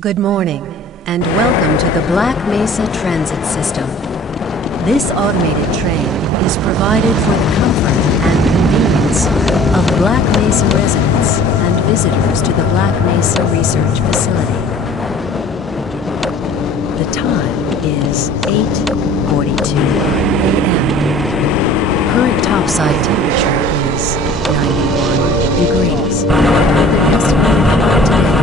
Good morning, and welcome to the Black Mesa Transit System. This automated train is provided for the comfort and convenience of Black Mesa residents and visitors to the Black Mesa Research Facility. The time is 8:42 a.m. Current topside temperature is 91 degrees. The estimated time today.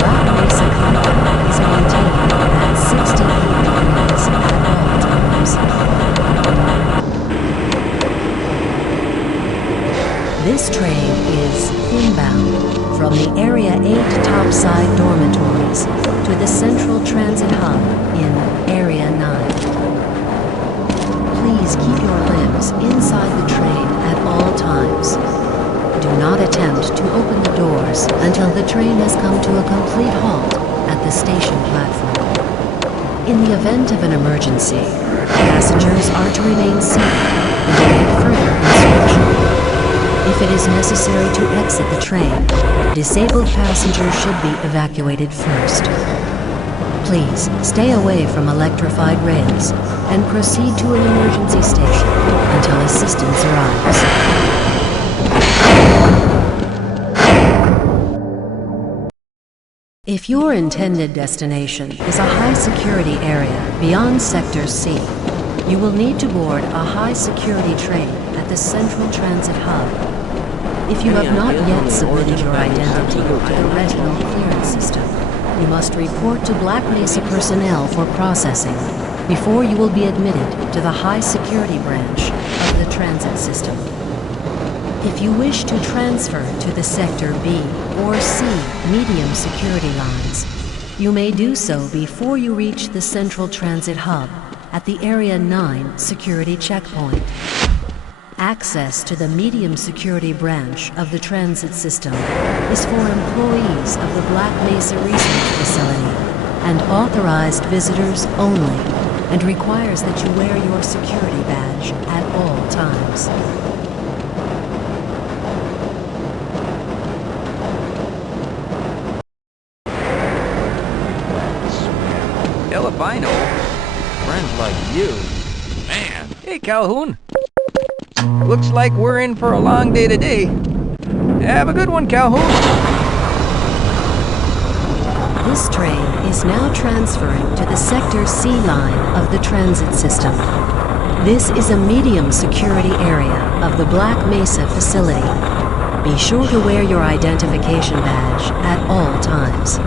Black Mesa comfort is maintained at 68 degrees at all times. This train is inbound from the Area 8 topside dormitories to the Central Transit Hub in Area 9. Please keep your limbs inside the train at all times. Do not attempt to open the doors until the train has come to a complete halt at the station platform. In the event of an emergency, passengers are to remain seated and await further instruction. If it is necessary to exit the train, disabled passengers should be evacuated first. Please stay away from electrified rails and proceed to an emergency station until assistance arrives. If your intended destination is a high-security area beyond Sector C, you will need to board a high-security train at the Central Transit Hub. If you have not yet submitted your identity to the retinal clearance system, you must report to Black Mesa personnel for processing before you will be admitted to the high-security branch of the transit system. If you wish to transfer to the Sector B or C medium security lines, you may do so before you reach the Central Transit Hub at the Area 9 security checkpoint. Access to the medium security branch of the transit system is for employees of the Black Mesa Research Facility and authorized visitors only, and requires that you wear your security badge at all times. Albino, friends like you. Man. Hey, Calhoun. Looks like we're in for a long day today. Have a good one, Calhoun. This train is now transferring to the Sector C line of the transit system. This is a medium security area of the Black Mesa facility. Be sure to wear your identification badge at all times.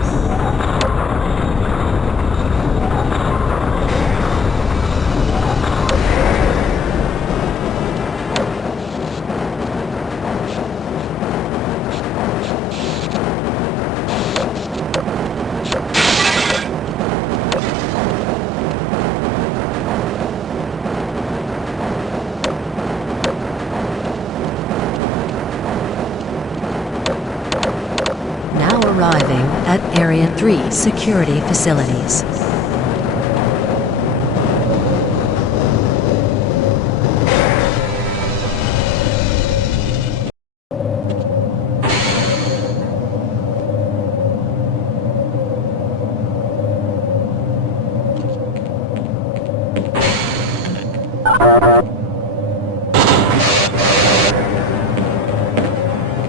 Arriving at Area 3 security facilities.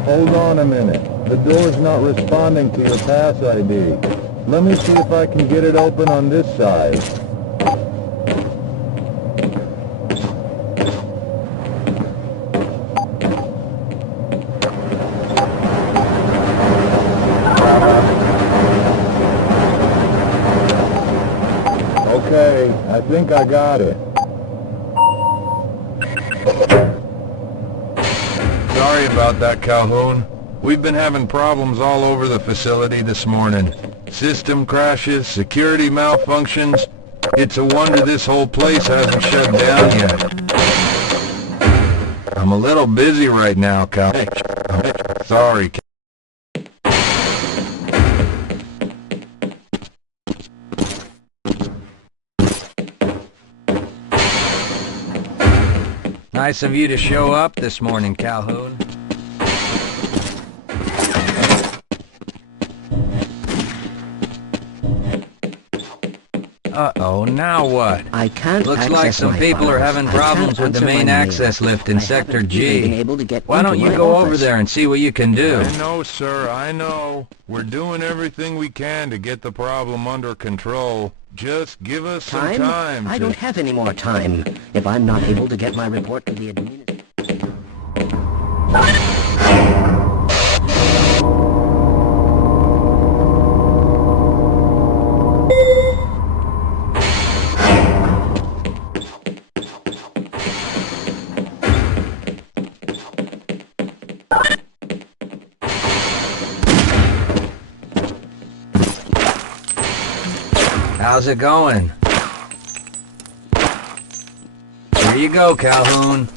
Hold on a minute. The door's not responding to your pass ID. Let me see if I can get it open on this side. Okay, I think I got it. Sorry about that, Calhoun. We've been having problems all over the facility this morning. System crashes, security malfunctions. It's a wonder this whole place hasn't shut down yet. I'm a little busy right now, Cal. Sorry. Nice of you to show up this morning, Calhoun. Uh-oh, now what? I can't Looks like access some my people are files. having I problems can't with the answer main my access mail. lift in I Sector haven't even been G. able to get Why don't into you my go office. over there and see what you can do? I know, sir, I know. We're doing everything we can to get the problem under control. Just give us some time I to... don't have any more time. If I'm not able to get my report to the administrator... How's it going? Here you go, Calhoun.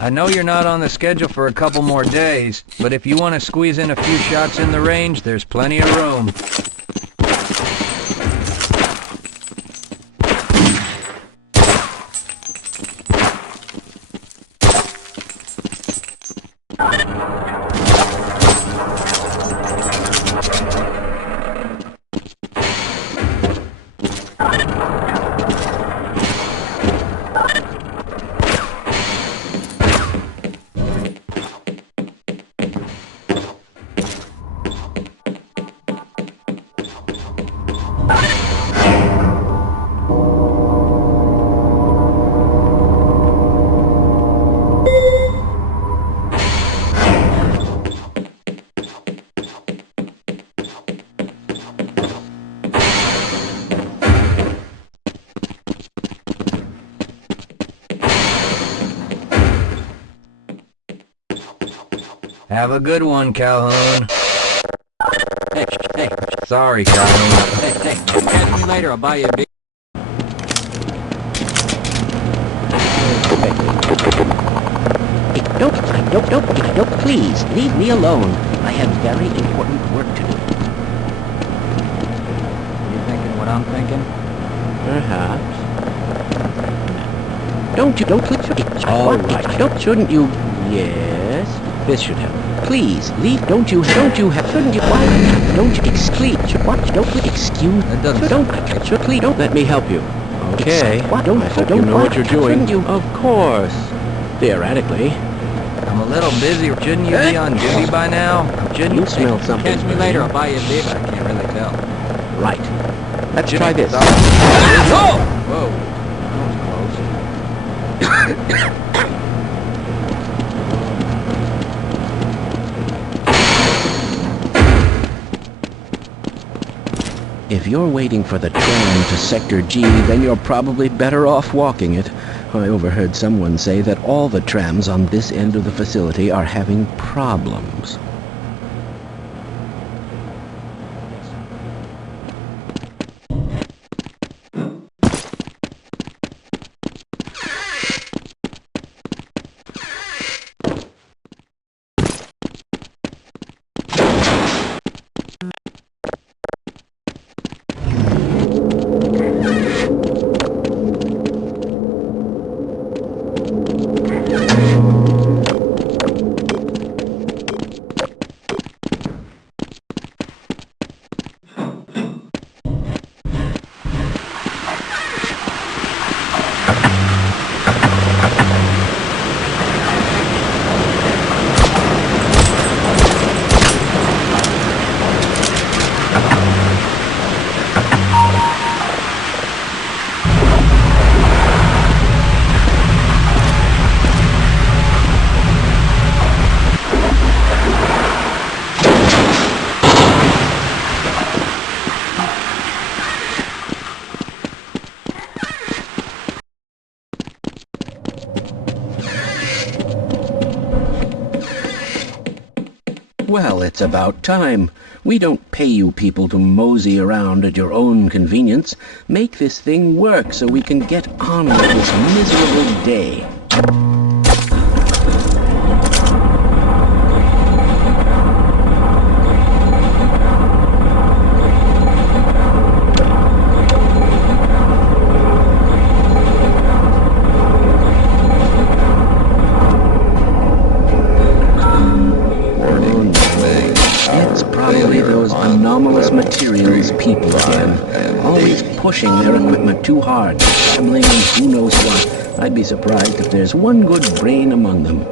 I know you're not on the schedule for a couple more days, but if you want to squeeze in a few shots in the range, there's plenty of room. Have a good one, Calhoun. Hey, Sorry, Calhoun. catch me later, I'll buy you a beer. Don't, please, leave me alone. I have very important work to do. You thinking what I'm thinking? Perhaps. Don't click. All right. Shouldn't you? Yes, this should help. Please, leave, don't you have, shouldn't you, why, don't you, excuse, That doesn't please, don't let me help you. Okay, What, don't, I hope don't, you know what you're doing. Shouldn't you? Of course, theoretically. I'm a little busy. Shouldn't you be on duty by now? Shouldn't You smell something. Catch me later, I'll buy you a beer, but I can't really tell. Right. Let's try this. Oh! Whoa, that was close. If you're waiting for the tram to Sector G, then you're probably better off walking it. I overheard someone say that all the trams on this end of the facility are having problems. Well, it's about time. We don't pay you people to mosey around at your own convenience. Make this thing work so we can get on with this miserable day. It's probably those anomalous materials people again. always pushing their equipment too hard, gambling and who knows what. I'd be surprised if there's one good brain among them.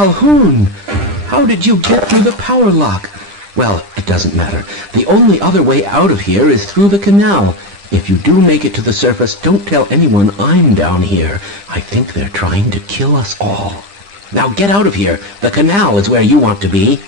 Calhoun! How did you get through the power lock? Well, it doesn't matter. The only other way out of here is through the canal. If you do make it to the surface, don't tell anyone I'm down here. I think they're trying to kill us all. Now get out of here. The canal is where you want to be.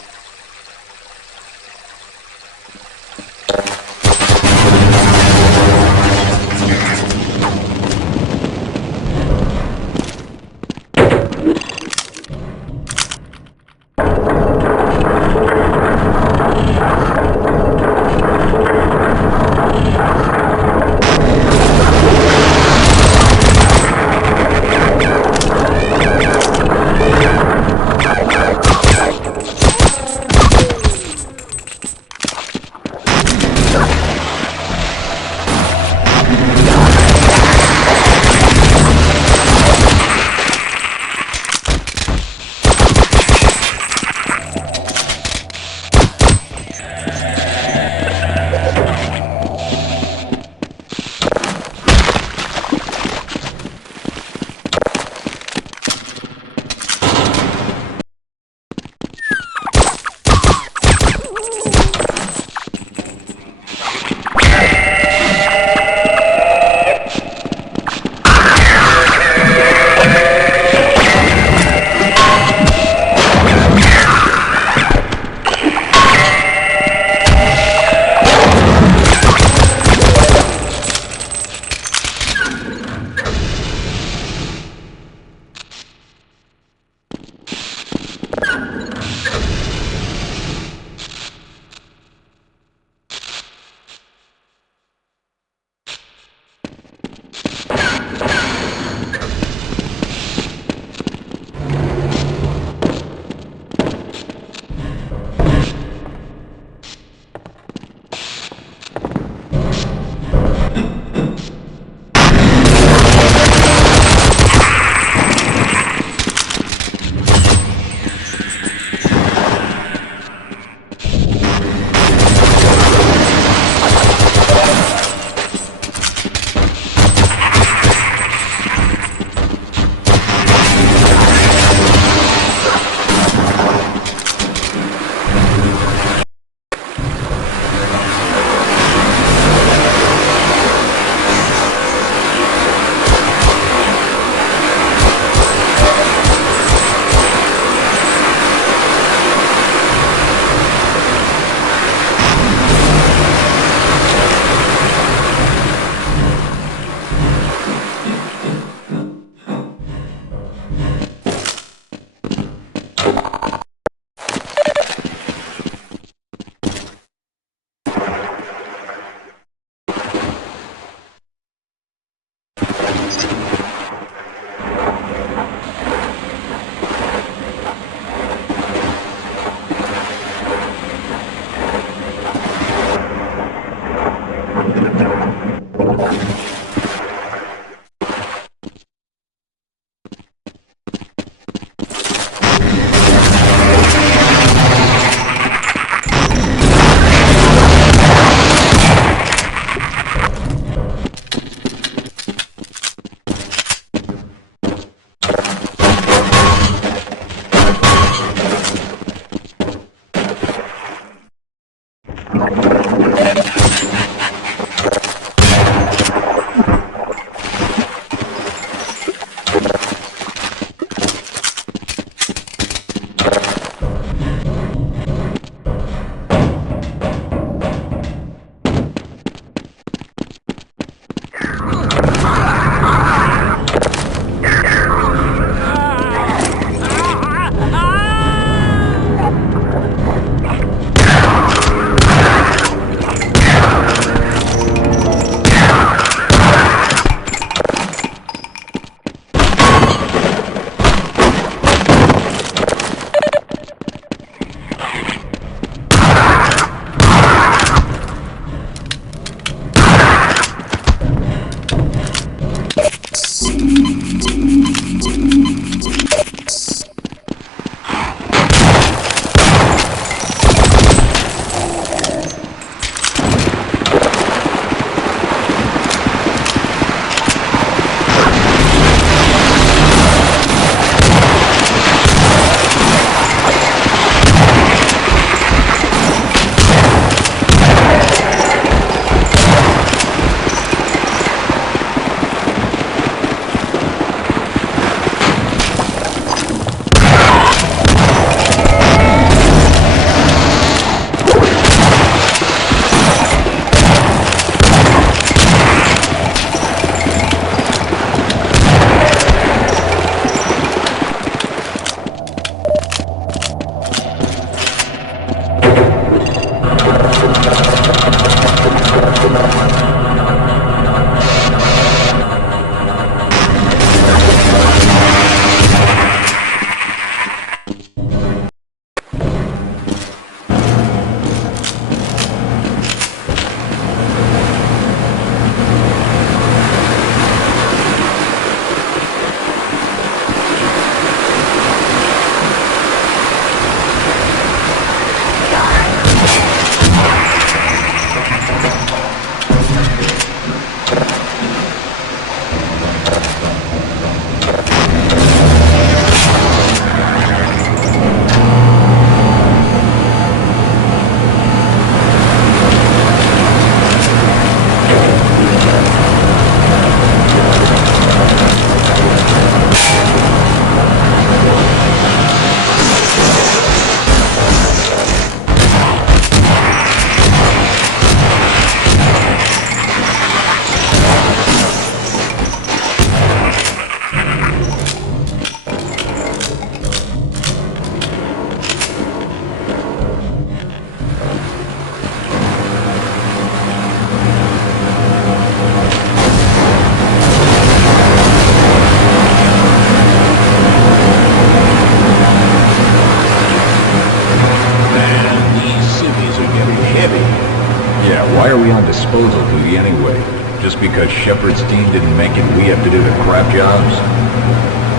disposal duty anyway. Just because Shepard's team didn't make it, we have to do the crap jobs?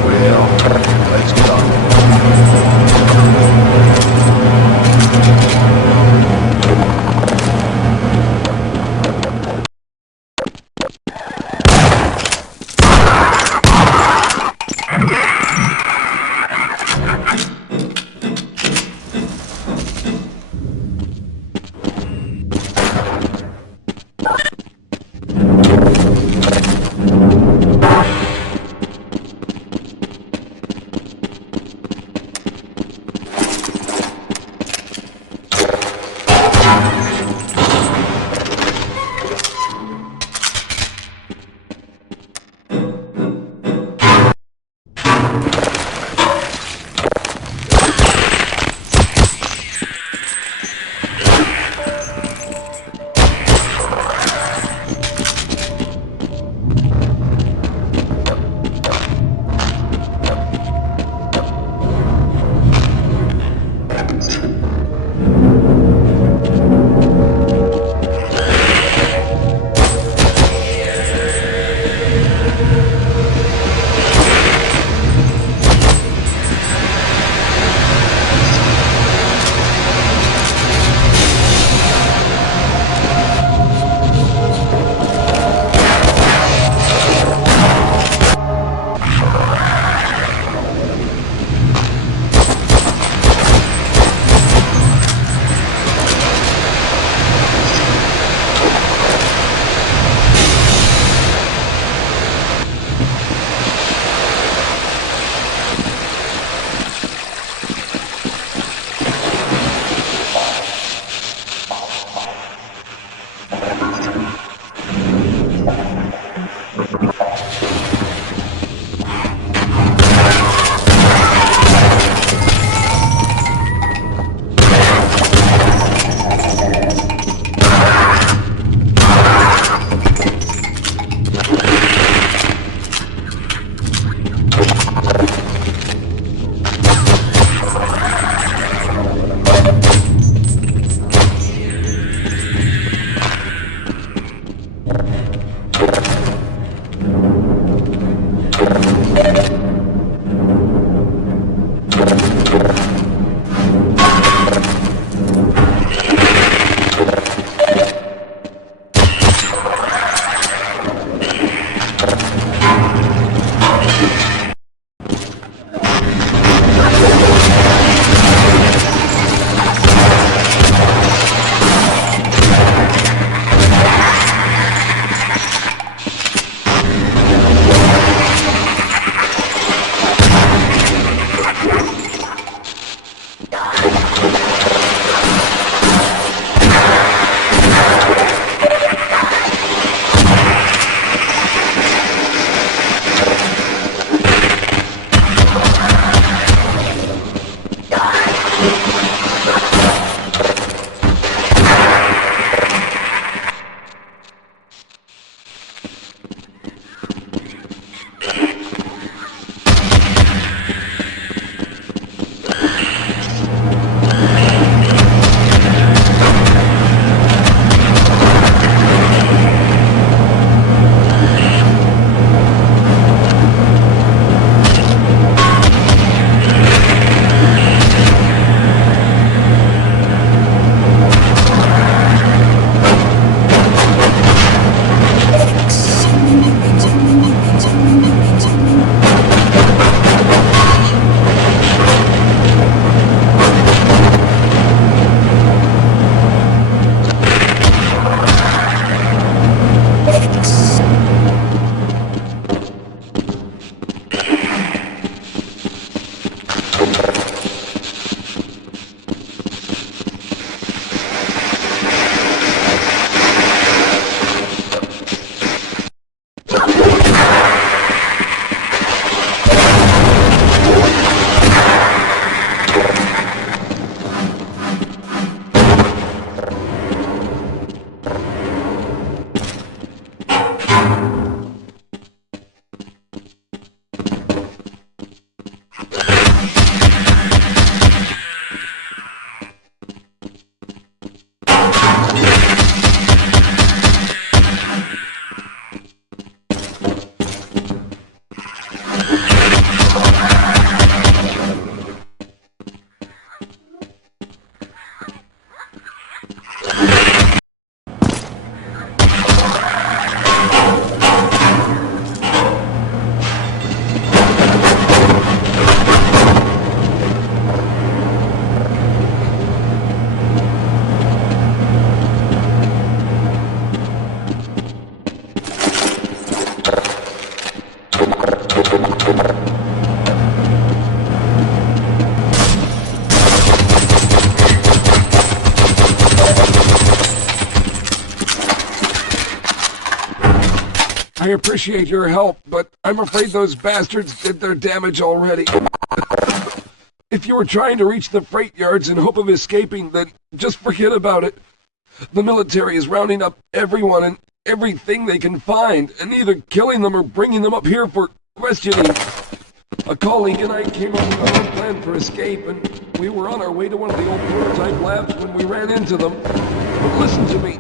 Well, let's get on I appreciate your help, but I'm afraid those bastards did their damage already. If you were trying to reach the freight yards in hope of escaping, then just forget about it. The military is rounding up everyone and everything they can find, and either killing them or bringing them up here for questioning. A colleague and I came up with our own plan for escape, and we were on our way to one of the old prototype labs when we ran into them. But listen to me.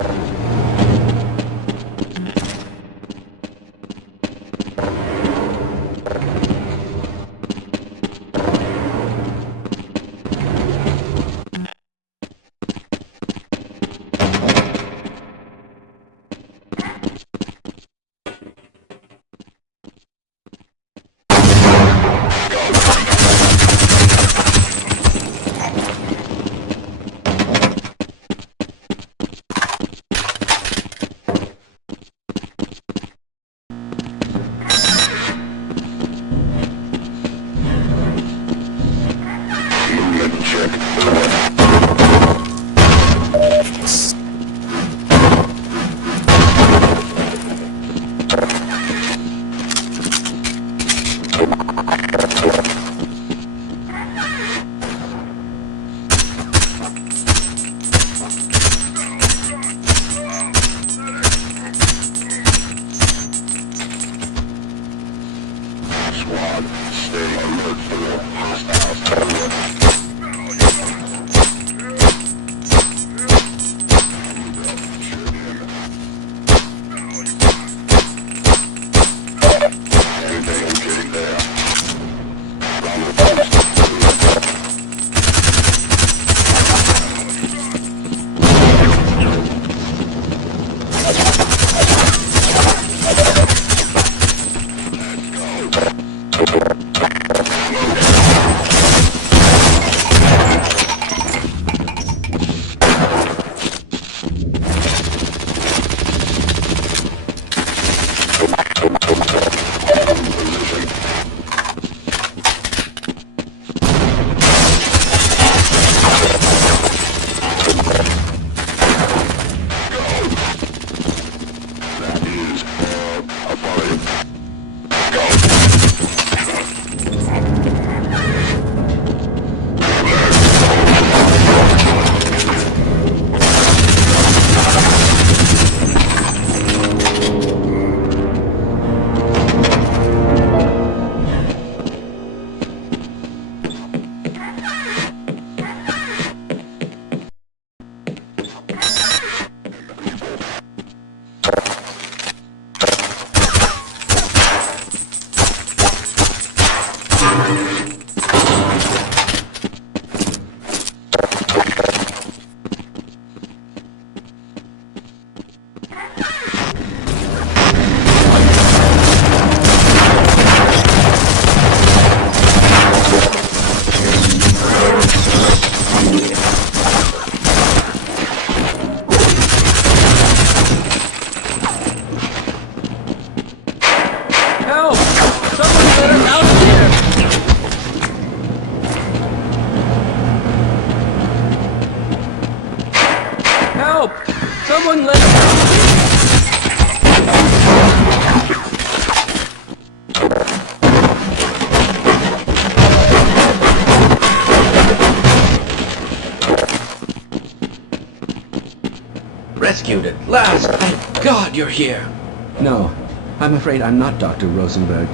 Someone let... Rescued at last! Thank God you're here! No, I'm afraid I'm not Dr. Rosenberg.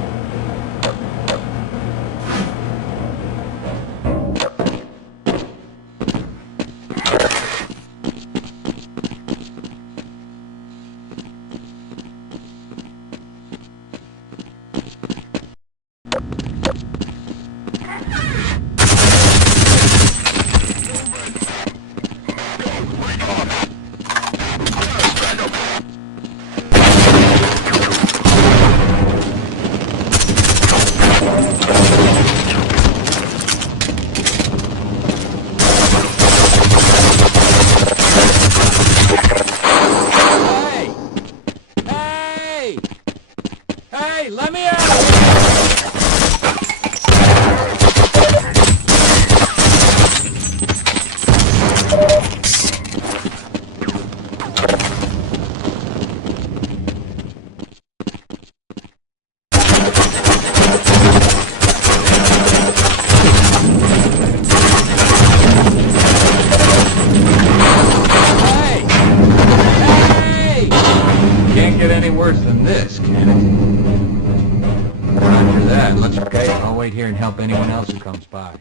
Worse than this, can it? Roger that. Let's... Okay, I'll wait here and help anyone else who comes by.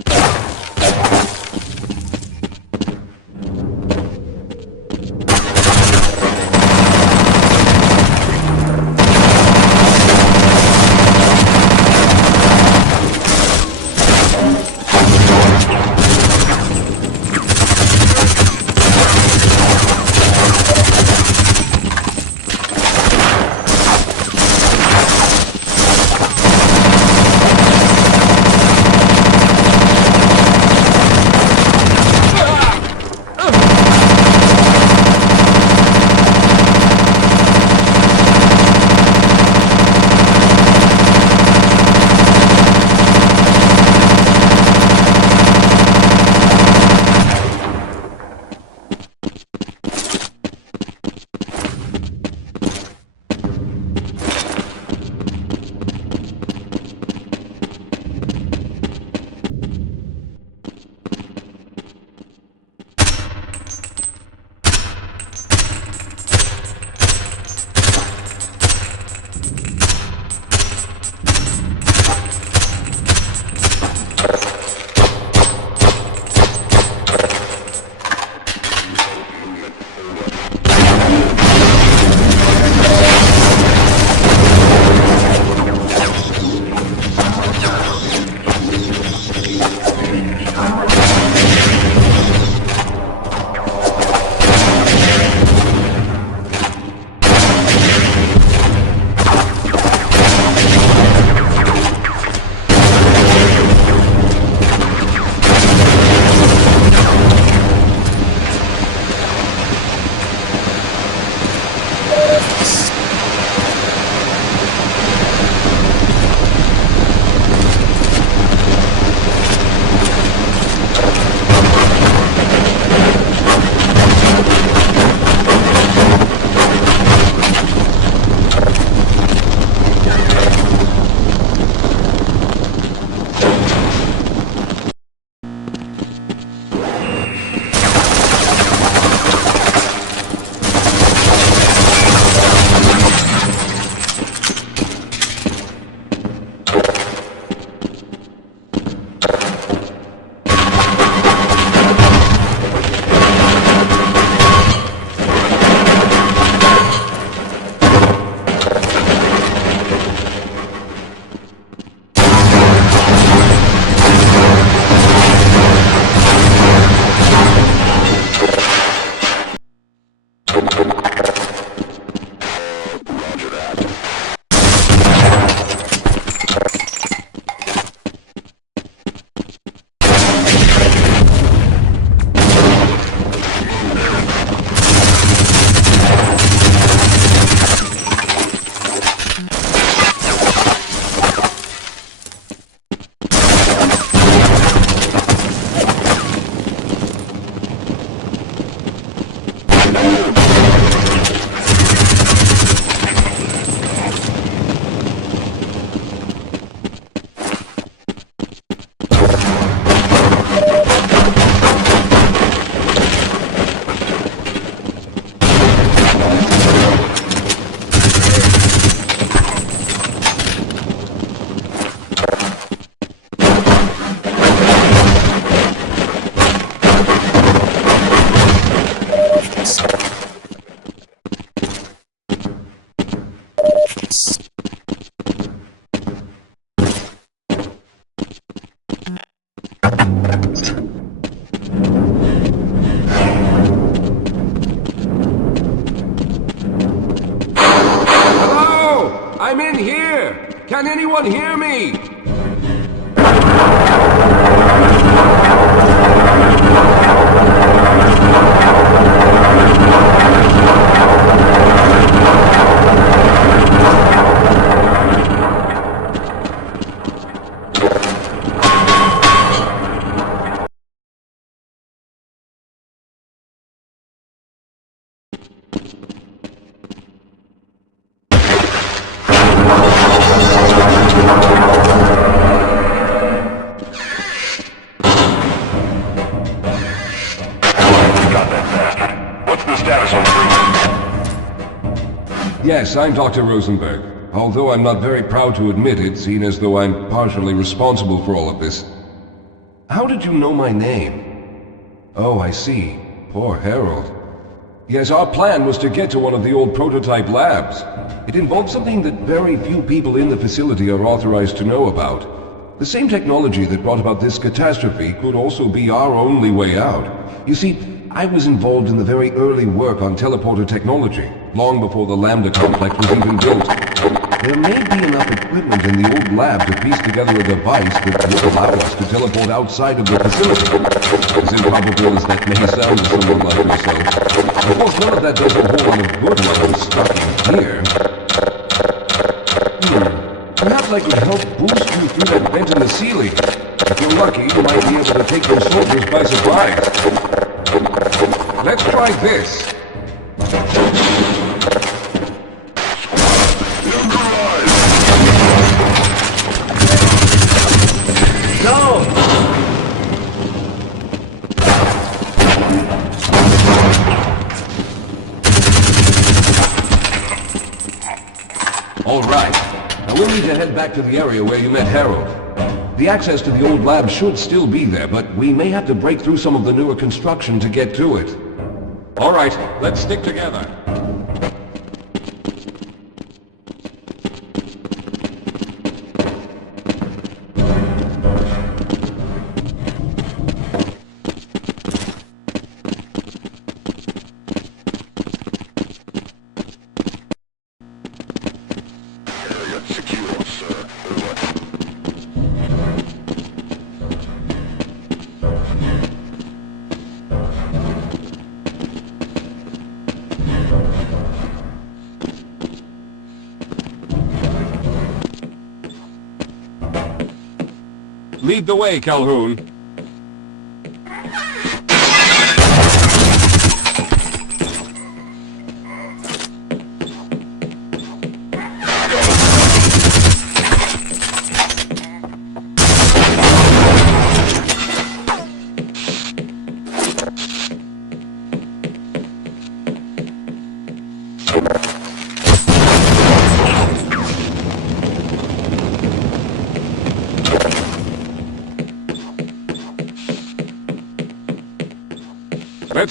Can anyone hear me? Yes, I'm Dr. Rosenberg, although I'm not very proud to admit it, seeing as though I'm partially responsible for all of this. How did you know my name? Oh, I see. Poor Harold. Yes, our plan was to get to one of the old prototype labs. It involved something that very few people in the facility are authorized to know about. The same technology that brought about this catastrophe could also be our only way out. You see, I was involved in the very early work on teleporter technology, long before the Lambda complex was even built. There may be enough equipment in the old lab to piece together a device that would allow us to teleport outside of the facility. As improbable as that may sound to someone like yourself. Of course, none of that does a whole lot of good while I'm stuck in here. Perhaps I could help boost you through that vent in the ceiling. If you're lucky, you might be able to take those soldiers by surprise. Let's try this. Go! All right. Now we'll need to head back to the area where you met Harold. The access to the old lab should still be there, but we may have to break through some of the newer construction to get to it. All right, let's stick together. Lead the way, Calhoun.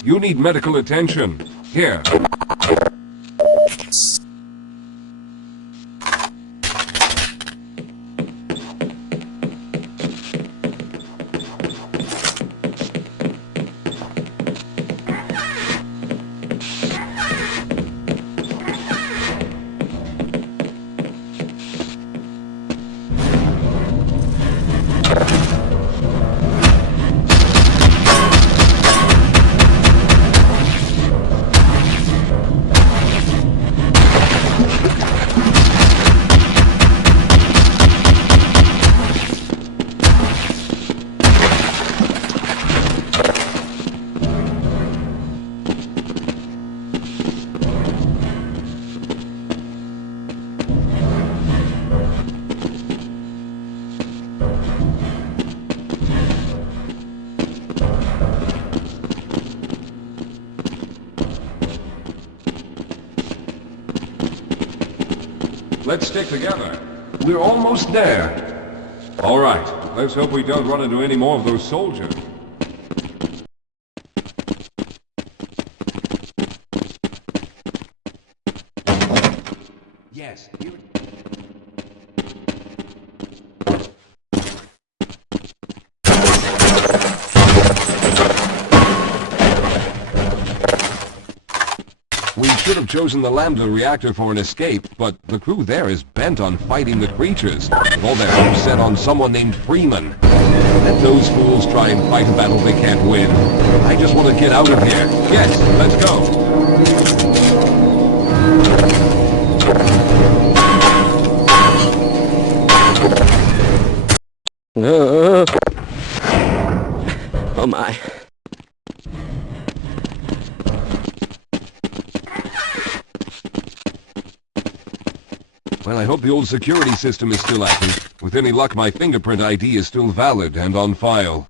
You need medical attention. Here. Let's stick together. We're almost there. All right, let's hope we don't run into any more of those soldiers. Yes, here it We should have chosen the Lambda reactor for an escape, but the crew there is bent on fighting the creatures, with all their hopes set on someone named Freeman. Let those fools try and fight a battle they can't win. I just want to get out of here. Yes, let's go. Oh my. Well, I hope the old security system is still active. With any luck, my fingerprint ID is still valid and on file.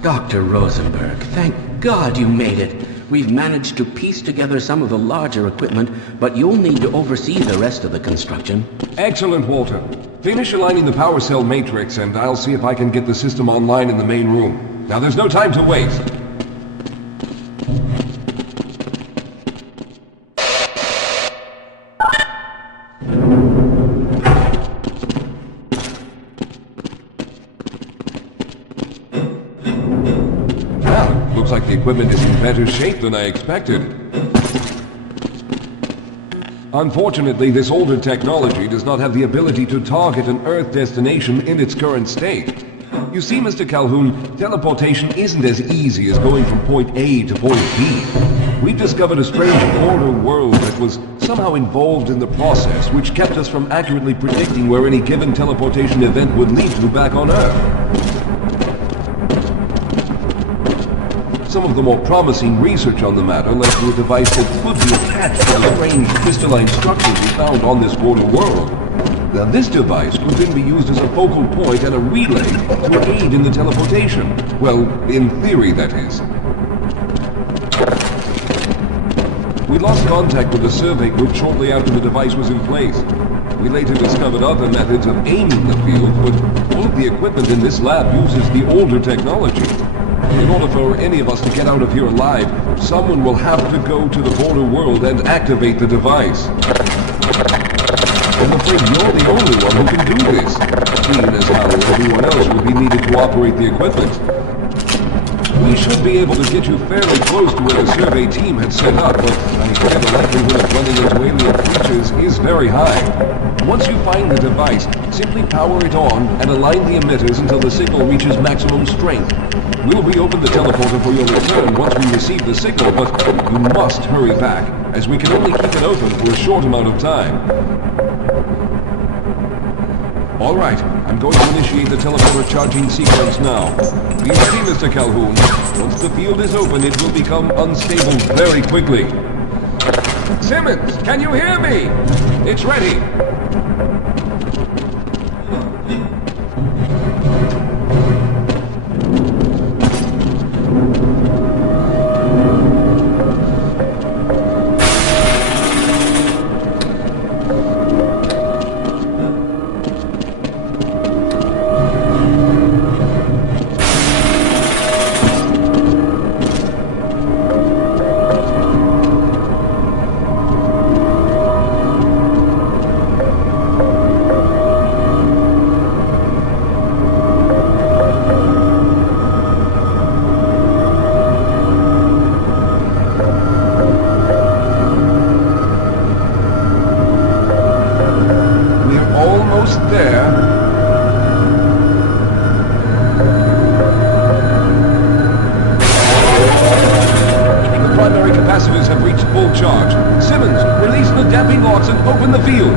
Dr. Rosenberg, thank God you made it. We've managed to piece together some of the larger equipment, but you'll need to oversee the rest of the construction. Excellent, Walter. Finish aligning the power cell matrix, and I'll see if I can get the system online in the main room. Now, there's no time to waste. Well, looks like the equipment is in better shape than I expected. Unfortunately, this older technology does not have the ability to target an Earth destination in its current state. You see, Mr. Calhoun, teleportation isn't as easy as going from point A to point B. We've discovered a strange border world that was somehow involved in the process, which kept us from accurately predicting where any given teleportation event would lead to back on Earth. Some of the more promising research on the matter led to a device that could be attached to the strange crystalline structures we found on this border world. Now, this device could then be used as a focal point and a relay to aid in the teleportation. Well, in theory, that is. We lost contact with the survey group shortly after the device was in place. We later discovered other methods of aiming the field, but all of the equipment in this lab uses the older technology. In order for any of us to get out of here alive, someone will have to go to the border world and activate the device. I'm afraid you're the only one who can do this, seeing as how everyone else will be needed to operate the equipment. We should be able to get you fairly close to where the survey team had set up, but I fear the likelihood of running into alien creatures is very high. Once you find the device, simply power it on and align the emitters until the signal reaches maximum strength. We'll reopen the teleporter for your return once we receive the signal, but you must hurry back, as we can only keep it open for a short amount of time. All right, I'm going to initiate the teleporter charging sequence now. Be ready, Mr. Calhoun. Once the field is open, it will become unstable very quickly. Simmons, can you hear me? It's ready. Open the field.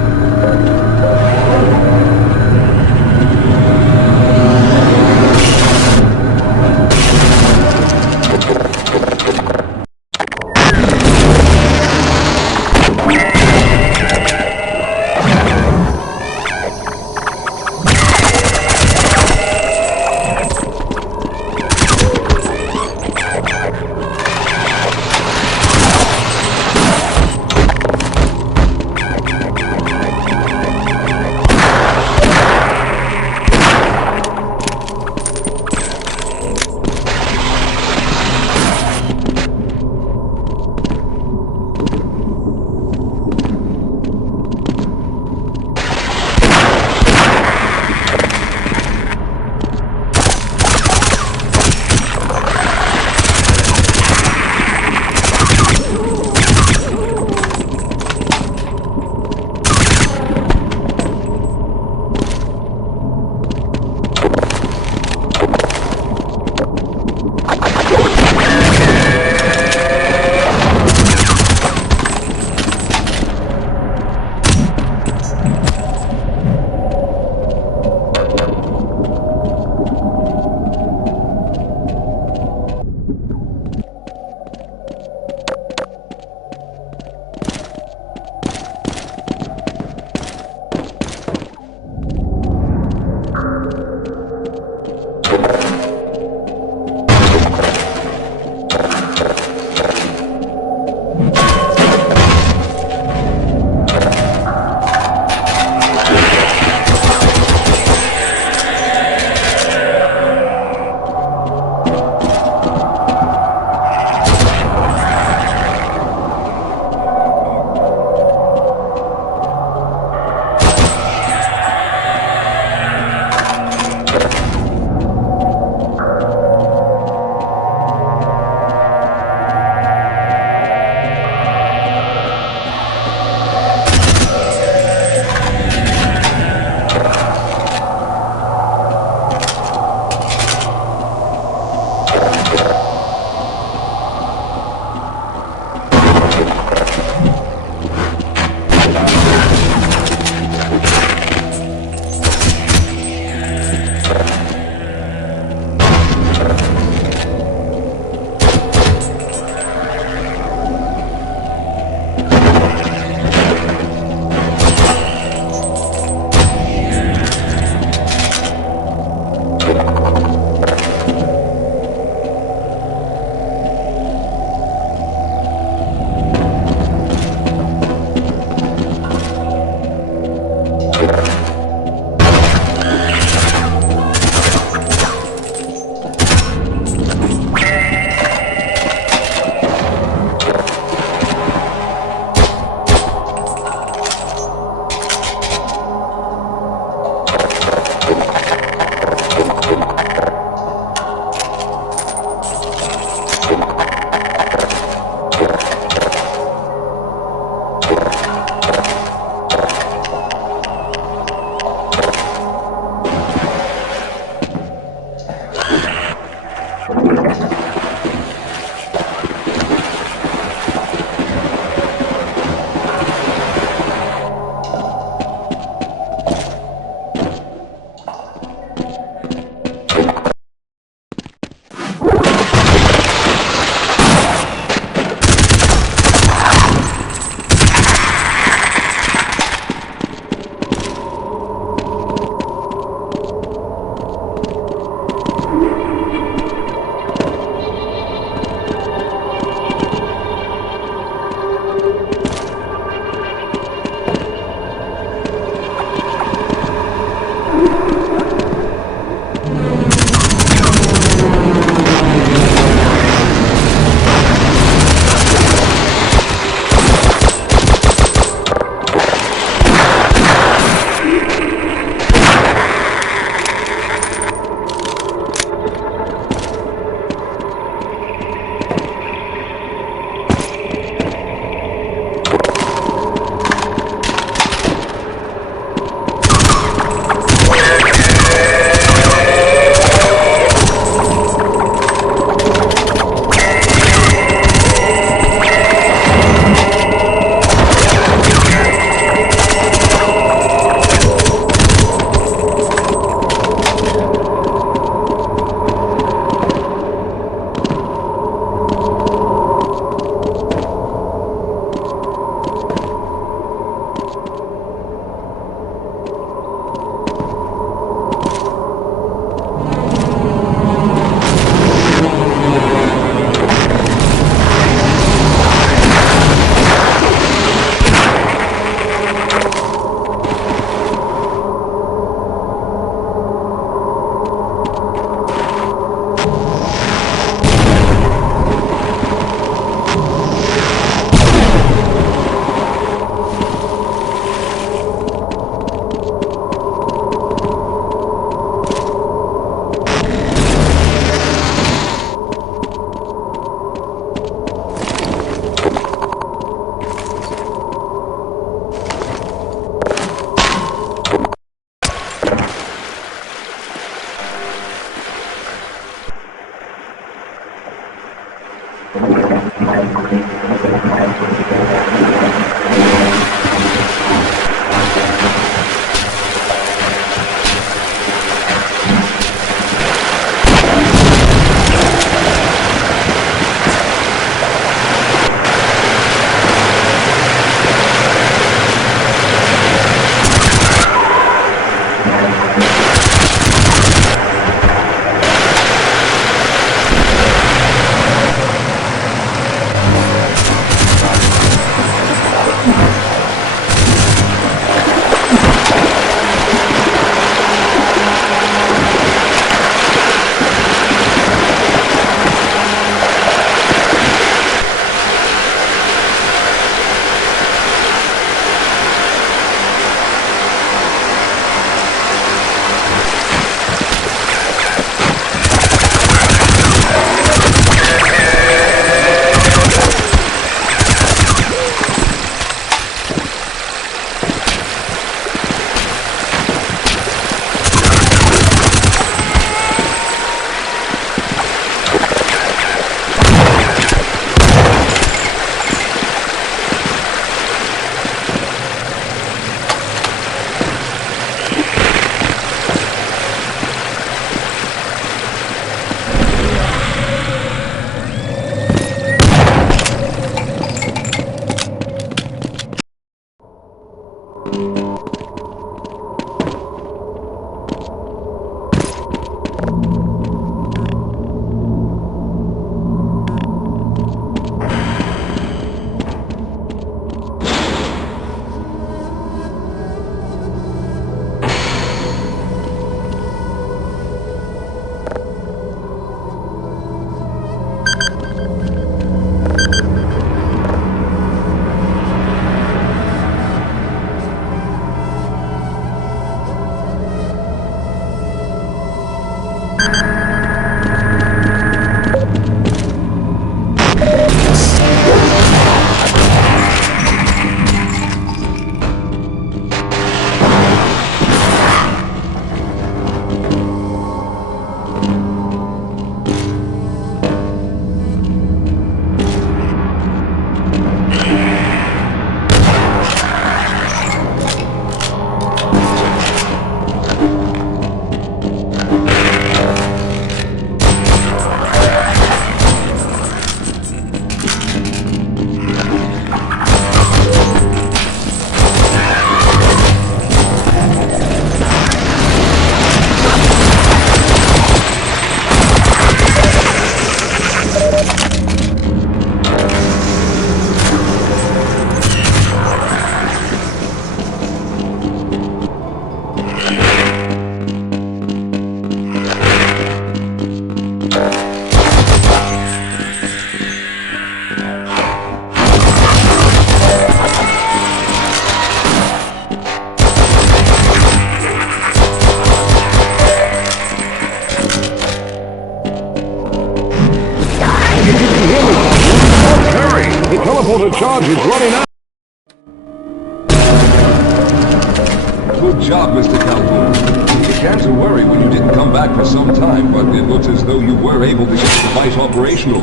Good job, Mr. Calhoun. We began to worry when you didn't come back for some time, but it looks as though you were able to get the device operational.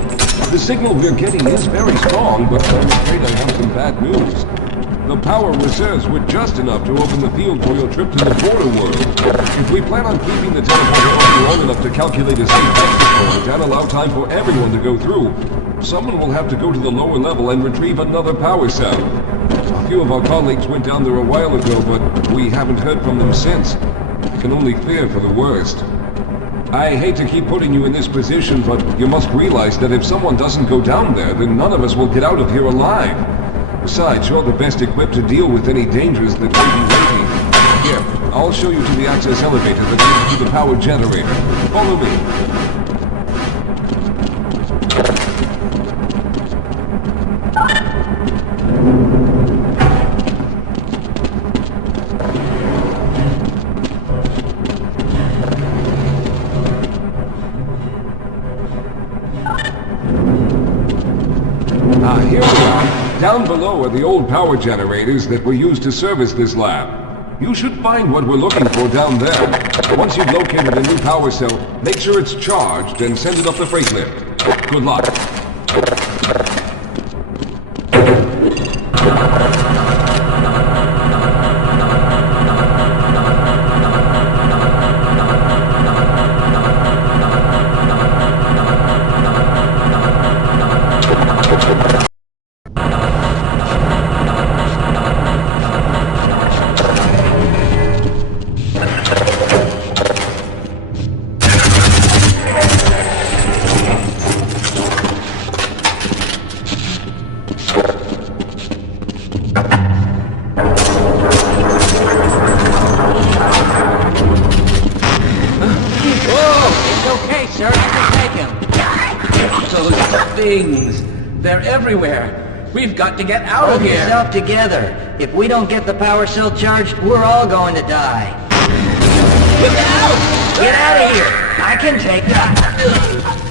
The signal we're getting is very strong, but I'm afraid I have some bad news. The power reserves were just enough to open the field for your trip to the border world. If we plan on keeping the teleporter open long enough to calculate a safe exit point and allow time for everyone to go through, someone will have to go to the lower level and retrieve another power cell. A few of our colleagues went down there a while ago, but we haven't heard from them since. I can only fear for the worst. I hate to keep putting you in this position, but you must realize that if someone doesn't go down there, then none of us will get out of here alive. Besides, you're the best equipped to deal with any dangers that may be waiting. Here, I'll show you to the access elevator that leads to the power generator. Follow me. Here we are. Down below are the old power generators that were used to service this lab. You should find what we're looking for down there. Once you've located a new power cell, make sure it's charged and send it up the freight lift. Good luck. They're everywhere. We've got to get out of Hold here. yourself together. If we don't get the power cell charged, we're all going to die. Look out! Get out of here! I can take that.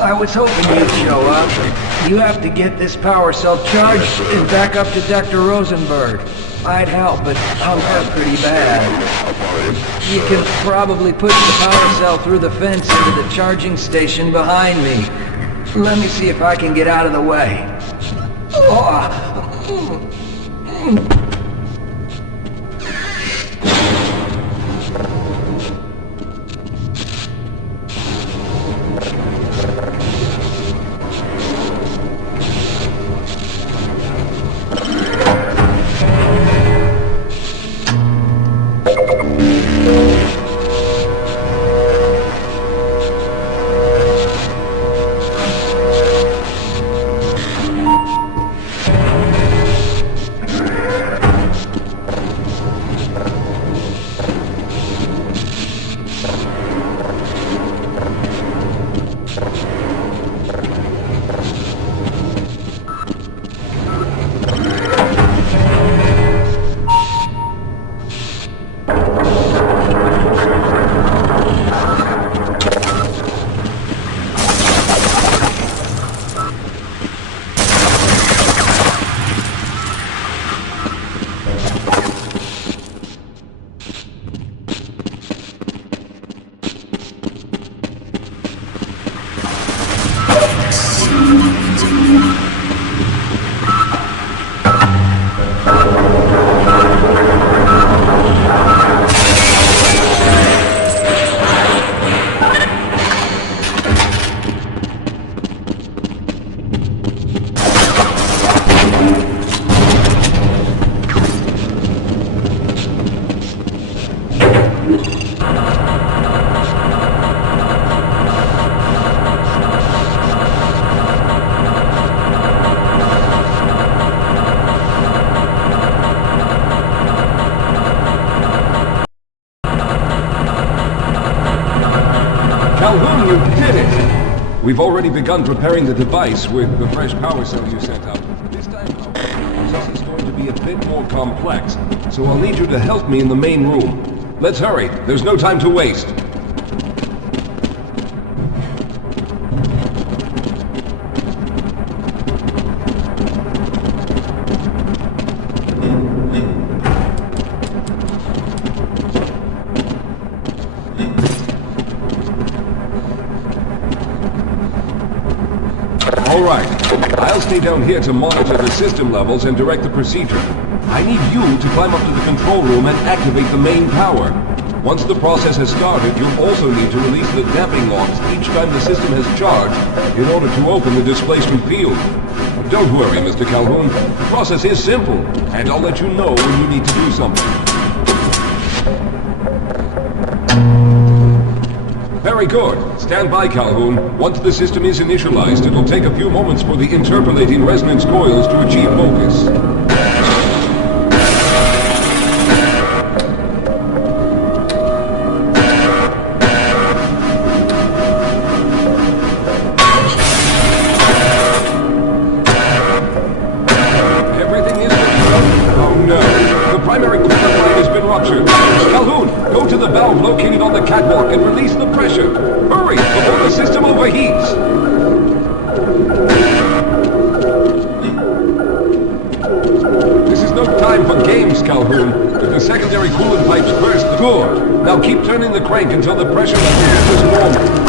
I was hoping you'd show up. You have to get this power cell charged and back up to Dr. Rosenberg. I'd help, but I'm hurt pretty bad. You can probably push the power cell through the fence into the charging station behind me. Let me see if I can get out of the way. We've already begun preparing the device with the fresh power cell you sent up. This time, however, the process is going to be a bit more complex, so I'll need you to help me in the main room. Let's hurry. There's no time to waste. All right. I'll stay down here to monitor the system levels and direct the procedure. I need you to climb up to the control room and activate the main power. Once the process has started, you'll also need to release the damping locks each time the system has charged in order to open the displacement field. Don't worry, Mr. Calhoun. The process is simple, and I'll let you know when you need to do something. Very good. Stand by, Calhoun. Once the system is initialized, it'll take a few moments for the interpolating resonance coils to achieve focus. Everything is ready. Oh no. The primary coolant line has been ruptured. Calhoun, go to the valve located on the catwalk and release the pressure. Hurry, before the system overheats. This is no time for games, Calhoun. If the secondary coolant pipes burst, good. Now keep turning the crank until the pressure level is normal.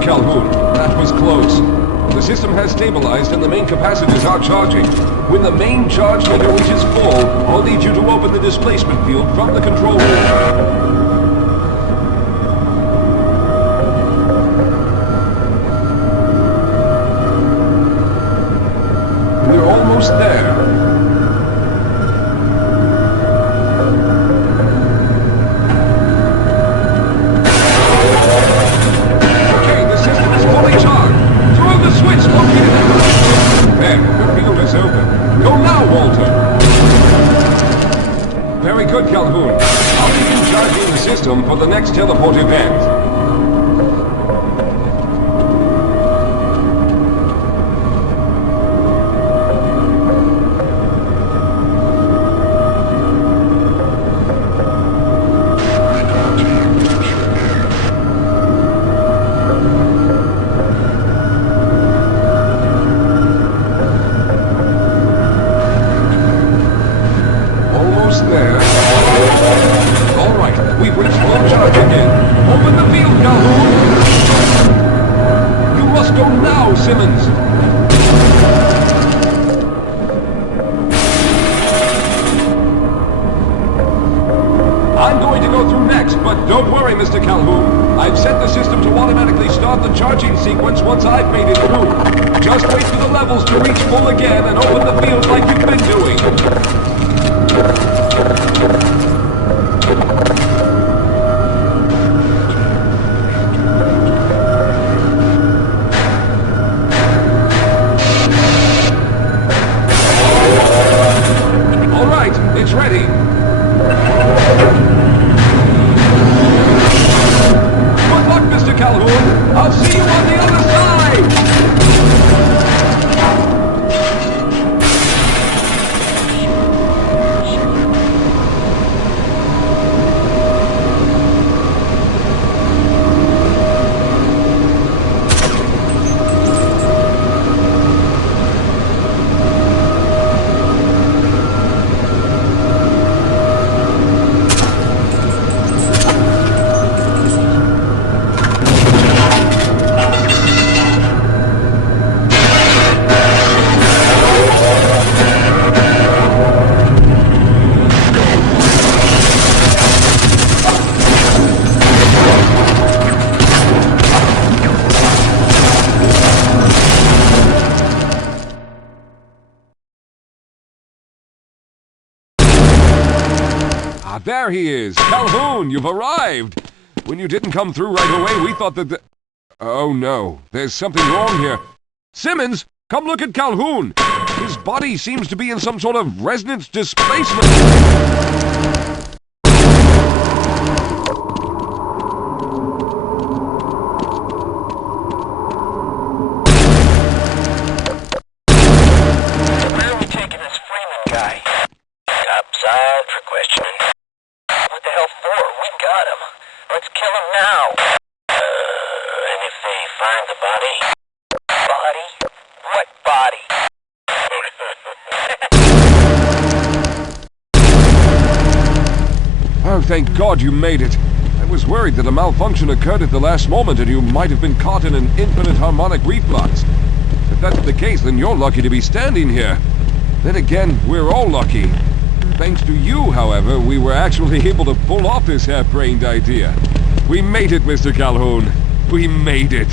Calhoun, that was close. The system has stabilized and the main capacitors are charging. When the main charge meter reaches full, I'll need you to open the displacement field from the control room. We're almost there. Good, Calhoun. I'll begin charging the system for the next teleport event. Once I've made it through. Just wait for the levels to reach full again and open the field like you've been doing. All right, it's ready. Good luck, Mr. Calhoun. I'll see you on the other side! there he is. Calhoun, you've arrived. When you didn't come through right away, we thought that Oh no, there's something wrong here. Simmons, come look at Calhoun. His body seems to be in some sort of resonance displacement. Where are we taking this Freeman guy? Topside for questioning. What the hell for? We got him. Let's kill him now. And if they find the body? Body? What body? Oh, thank God you made it. I was worried that a malfunction occurred at the last moment and you might have been caught in an infinite harmonic reflux. If that's the case, then you're lucky to be standing here. Then again, we're all lucky. Thanks to you, however, we were actually able to pull off this harebrained idea. We made it, Mr. Calhoun. We made it.